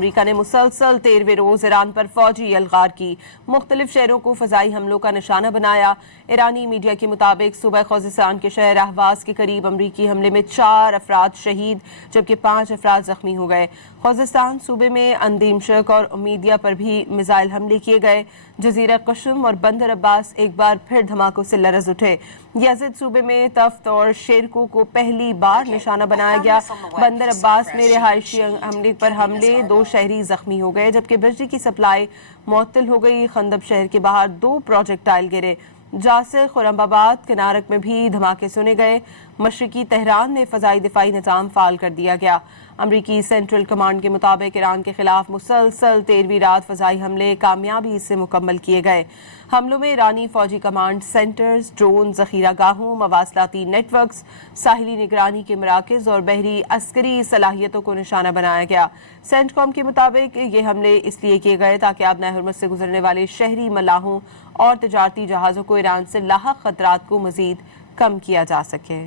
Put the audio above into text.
امریکہ نے مسلسل 13ویں روز ایران پر فوجی الغار کی مختلف شہروں کو فضائی حملوں کا نشانہ بنایا۔ ایرانی میڈیا کے مطابق صوبہ خوزستان کے شہر اہواز کے قریب امریکی حملے میں 4 افراد شہید جبکہ 5 افراد زخمی ہو گئے۔ خوزستان صوبے میں اندیمشک اور امیدیہ پر بھی میزائل حملے کیے گئے۔ جزیرہ قشم اور بندر عباس ایک بار پھر دھماکوں سے لرز اٹھے۔ یزد صوبے میں تفت اور شیرکو کو پہلی بار نشانہ بنایا گیا۔ بندر عباس میں رہائشی حملے پر 2 شہری زخمی ہو گئے جبکہ بجلی کی سپلائی معطل ہو گئی۔ خندب شہر کے باہر 2 پروجیکٹائل گرے۔ جاسر، خرم آباد، کنارک میں بھی دھماکے سنے گئے۔ مشرقی تہران میں فضائی دفاعی نظام فعال کر دیا گیا۔ امریکی سینٹرل کمانڈ کے مطابق ایران کے خلاف مسلسل 13ویں رات فضائی حملے کامیابی سے مکمل کیے گئے۔ حملوں میں ایرانی فوجی کمانڈ سینٹرز، ڈرون ذخیرہ گاہوں، مواصلاتی نیٹ ورکس، ساحلی نگرانی کے مراکز اور بحری عسکری صلاحیتوں کو نشانہ بنایا گیا۔ سینٹ کام کے مطابق یہ حملے اس لیے کیے گئے تاکہ آبنائے ہرمز سے گزرنے والے شہری ملاحوں اور تجارتی جہازوں کو ایران سے لاحق خطرات کو مزید کم کیا جا سکے۔